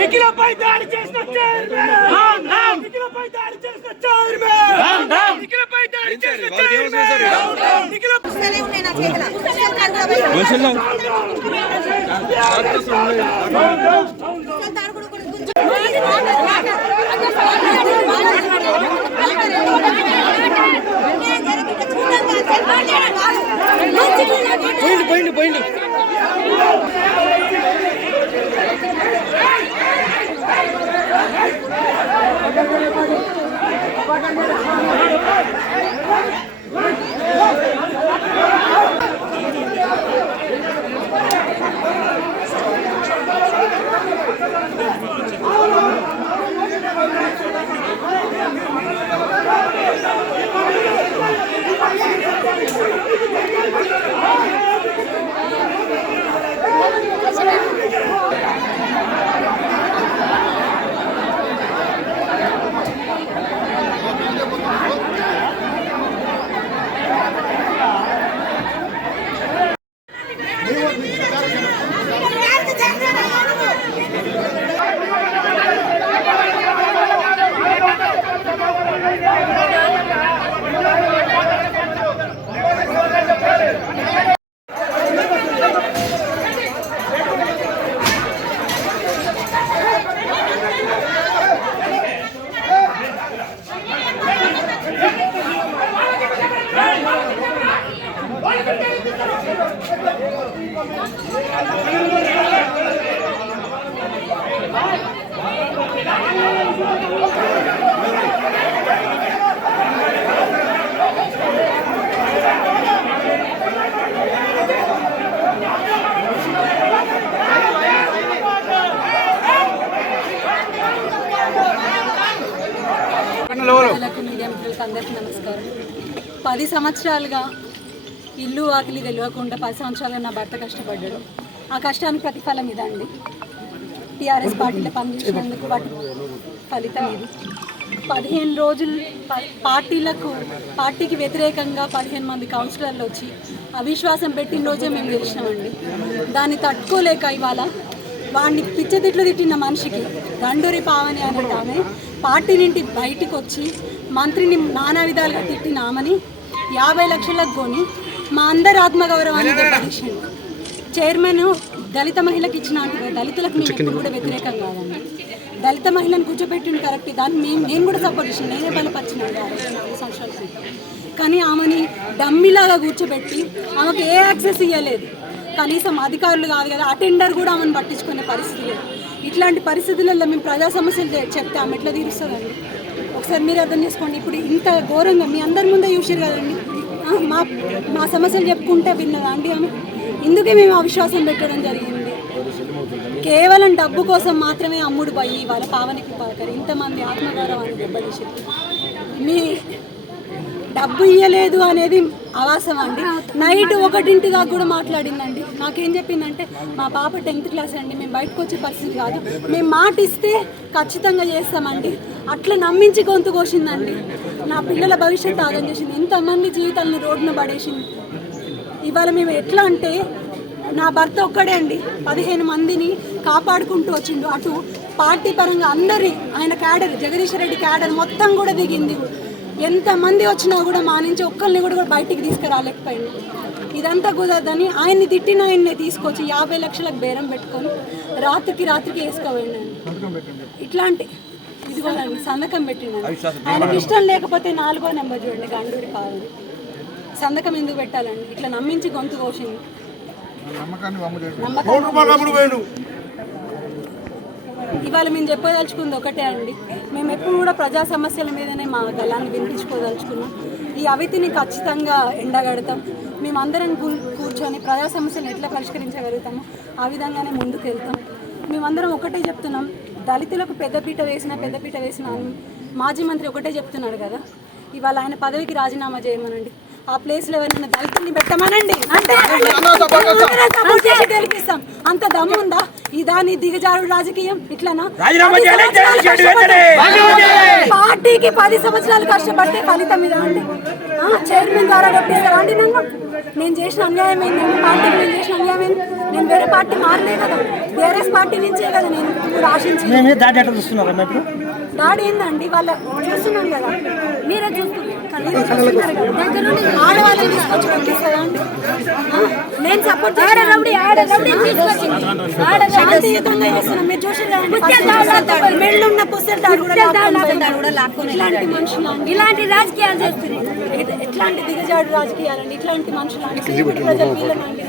నిఖిలపై దాడి చేసిన చైర్మన్ నిఖిలపై దాడి చేసిన చైర్మన్ నిఖిలపై దాడి చేసిన చైర్మన్ నిఖిలపై ఉన్నా చేతల మనుషులు పోయింది అందరికీ నమస్కారం. 10 సంవత్సరాలుగా ఇల్లు వాకిలి తెలియకుండా 10 సంవత్సరాలుగా నా భర్త కష్టపడ్డాడు. ఆ కష్టానికి ప్రతిఫలం ఇదండి. టీఆర్ఎస్ పార్టీలో పనిచేసినందుకు వాటి ఫలితం ఇది. 15 రోజులు పార్టీకి వ్యతిరేకంగా 15 మంది కౌన్సిలర్లు వచ్చి అవిశ్వాసం పెట్టిన రోజే మేము గెలిచినామండి. దాన్ని తట్టుకోలేక ఇవాళ వాడిని పిచ్చతిట్లు తిట్టిన మనిషికి దండూరి పావని అనే ఆమె పార్టీ నుండి బయటకు వచ్చి మంత్రిని నానా విధాలుగా తిట్టినామని 50 లక్షలకు కొని మా అందరి ఆత్మగౌరవాన్ని దెబ్బతీసింది. చైర్మన్ దళిత మహిళకి ఇచ్చిన దళితులకు మేము ఎప్పుడు కూడా వ్యతిరేకం కాదండి. దళిత మహిళను కూర్చోబెట్టింది కరెక్ట్. దాన్ని నేను కూడా సపోర్ట్ చేసాను. నేనే బలపరిచినాను 4 సంవత్సరాల క్రితం. కానీ ఆమెని డమ్మిలాగా కూర్చోబెట్టి ఆమెకు ఏ యాక్సెస్ ఇవ్వలేదు. కనీసం అధికారులు కాదు కదా, అటెండర్ కూడా ఆమెను పట్టించుకునే పరిస్థితి లేదు. ఇట్లాంటి పరిస్థితులలో మేము ప్రజా సమస్యలు చెప్తే ఆమె ఎట్లా తీరుస్తుందండి? ఒకసారి మీరు అర్థం చేసుకోండి. ఇప్పుడు ఇంత ఘోరంగా మీ అందరి ముందే చూసారు కదండి. మా సమస్యలు చెప్పుకుంటే విన్నదా అండి ఆమె? ఇందుకే మేము అవిశ్వాసం పెట్టడం జరిగింది. కేవలం డబ్బు కోసం మాత్రమే అమ్ముడు పోయి వాళ్ళ పావనికి పాకరు ఇంతమంది ఆత్మగౌరవాన్ని దెబ్బతీసి మీ డబ్బు ఇవ్వలేదు అనేది అవాసం అండి. నైట్ 1 దాకా కూడా మాట్లాడిందండి. నాకేం చెప్పిందంటే, మా పాప 10th క్లాస్ అండి, మేము బయటకు వచ్చే పరిస్థితి కాదు, మేము మాట ఇస్తే ఖచ్చితంగా చేస్తామండి. అట్లా నమ్మించి గొంతు కోసిందండి. నా పిల్లల భవిష్యత్తు ఆగం చేసింది. ఇంతమంది జీవితాలను రోడ్డున పడేసింది. ఇవాళ మేము ఎట్లా అంటే, నా భర్త ఒక్కడే అండి 15 మందిని కాపాడుకుంటూ వచ్చిండు. అటు పార్టీ పరంగా అందరి ఆయన క్యాడర్, జగదీష్ రెడ్డి క్యాడర్ మొత్తం కూడా దిగింది. ఎంతమంది వచ్చినా కూడా మా నుంచి ఒక్కరిని కూడా బయటికి తీసుకురాలేకపోయింది. ఇదంతా కుదరదని ఆయన్ని తిట్టిన ఆయన్ని తీసుకొచ్చి 50 లక్షలకు బేరం పెట్టుకొని రాత్రికి వేసుకోవండి. ఇట్లాంటి ఇది కూడా సంతకం పెట్టిండండి. ఆయనకి ఇష్టం లేకపోతే 4వ నెంబర్ చూడండి, గండూరి కావాలి. సంతకం ఎందుకు పెట్టాలండి? ఇట్లా నమ్మించి గొంతు కోసింది. ఇవాళ మేము చెప్పదలుచుకుంది ఒకటే అండి. మేము ఎప్పుడు కూడా ప్రజా సమస్యల మీదనే మా గలాన్ని వినిపించుకోదలుచుకున్నాం. ఈ అవితిని ఖచ్చితంగా ఎండగడతాం. మేమందరం కూర్చొని ప్రజా సమస్యలను ఎట్లా పరిష్కరించగలుగుతామో ఆ విధంగానే ముందుకు వెళ్తాం. మేమందరం ఒకటే చెప్తున్నాం, దళితులకు పెద్దపీట వేసిన అని మాజీ మంత్రి ఒకటే చెప్తున్నాడు కదా. ఇవాళ ఆయన పదవికి రాజీనామా చేయమనండి, ఆ ప్లేస్లో ఎవరైనా దళితుల్ని పెట్టమనండి, అంటే సపోర్ట్ చేసి గెలిపిస్తాం. అంత దమ్ము ఉందా ఈ దాని దిగజారు రాజకీయం? ఇట్లానా? పార్టీకి 10 సంవత్సరాలు కష్టపడితే ఫలితం ఇదా అండి? చైర్మన్ ద్వారా రప్పిస్తారా అండి నన్ను? నేను చేసిన అన్యాయం ఏంటి? పార్టీకి నేను చేసిన అన్యాయం ఏంటి? నేను వేరే పార్టీ మారలే కదా, బీఆర్ఎస్ పార్టీ నుంచే కదా నేను ఇప్పుడు ఆశించి. దాడి ఏందండి? వాళ్ళ చూస్తున్నాను కదా, మీరే చూస్తున్నారు. ఆడవాళ్ళని తీసుకొచ్చి పంపిస్తారా అండి? నేను సపోర్ట్ శాంతియుతంగా చేస్తున్నాం. మీరు చూసి మెళ్ళున్న పుస్తకాలు కూడా లాక్కొని ఇలాంటి మనుషులు, ఇలాంటి రాజకీయాలు చేస్తున్నారు. ఎట్లాంటి దిగజాడు రాజకీయాలండి? ఇట్లాంటి మనుషులు ప్రజలు వీళ్ళనండి.